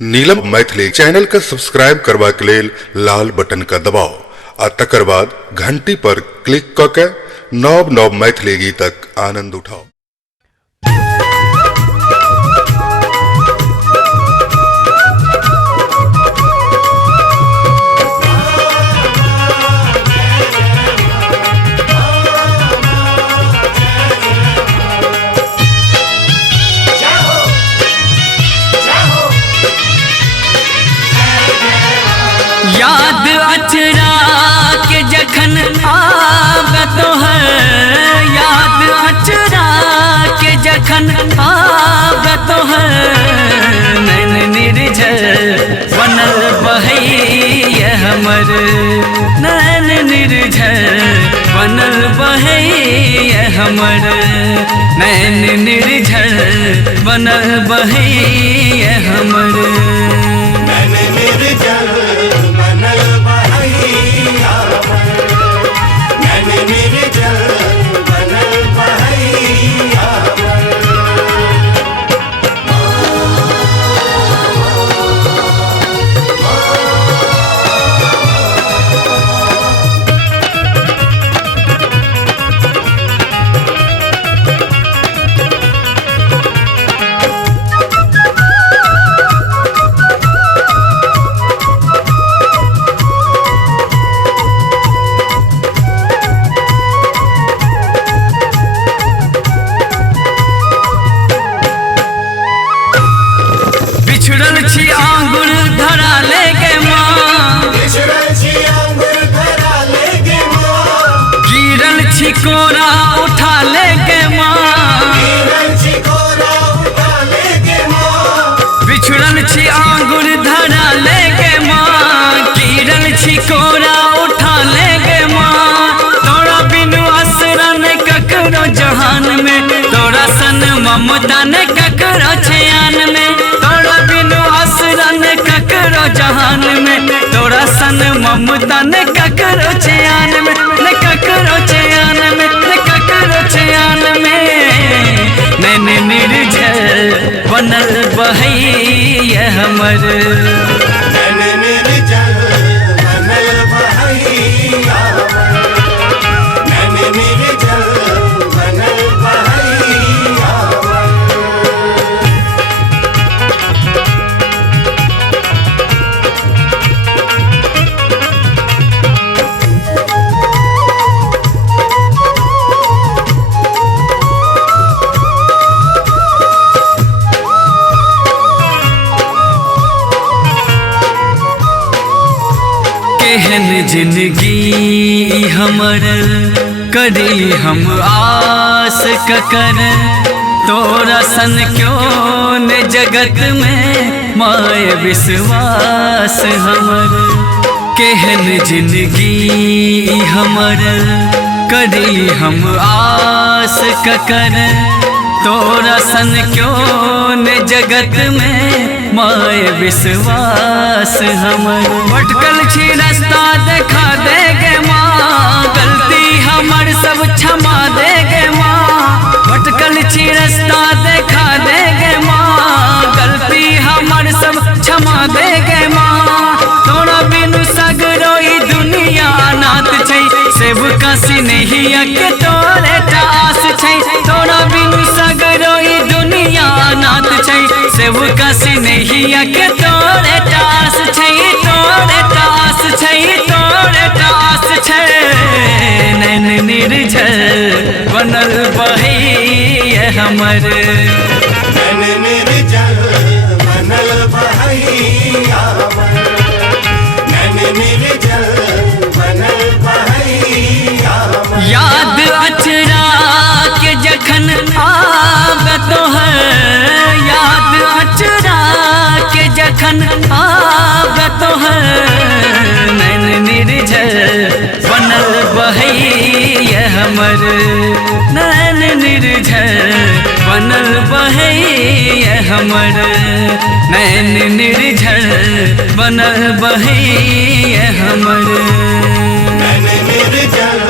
नीलम Maithili channel का subscribe करबा के लेल लाल बटन का दबाओ आ तकर बाद घंटी पर क्लिक क के नव नव मैथिली गीतक आनंद उठाओ। याद अचरा के जखन आगत है, याद अचरा के जखन आगत है, नैन निर्झर बनल बहैया हमर, नैन निर्झर बनल बहैया हमर, नैन निर्झर बनल बहैया हमर, नैन निर्झर बिछड़ल छी आंगुर धरा ले गे माँ, बिछड़ल छी आंगुर धरा ले गे माँ, गिरल छी कोरा उठा ले गे माँ, गिरल छी कोरा उठा ले गे माँ, बिछड़ल छी आंगुर धरा ले गे माँ, गिरल छी कोरा उठा ले गे माँ, तोरा बिनु असरा न ककरो जहान में, तोरा सन ममता न ककरो छयान में, तोरा बिनु असरा न ककरो जहान में, तोरा सन ममता न ककरो छयान में, न ककरो छयान में, न ककरो छयान में, नैन निर्झर बनल बहैया हमर, नैन निर्झर बनल बहैया हमर, नैन निर्झर बनल बहैया हमर। केहन जिंदगी हमर करी हम आस ककर, तोरा सन क्यों न जगत में माय विश्वास हमर, केहन जिंदगी हमर करी हम आस ककर, तोरा सन क्यों न जगत में माय विश्वास हमर, भटकल छी रास्ता देखा दे गे माँ, गलती हमर सब क्षमा दे गे माँ, भटकल छी रास्ता देखा दे गे माँ, गलती हमर सब क्षमा दे गे माँ, तोरा बिनु सगरो ई दुनिया अनाथ छै, सेब का सिनहिया के तोरे टास छै, तोरा बिनु सगरो ई दुनिया अनाथ छै, सेब का सिनहिया के तोरे टास छै, तोरे टास छै, तोरे टास छै, नैन निर्झर बनल बहैया हमर, नैन निर्झर बनल बहैया हमर, नैन निर्झर बनल बहैया हमर। याद अचरा के जखन आगत है, याद अचरा के जखन आगत है, नैन निर्झर बनल बहैया हमर, नैन निर्झर बनल बहैया हमर, नैन निर्झर बनल बहैया हमर, नैन निर्झर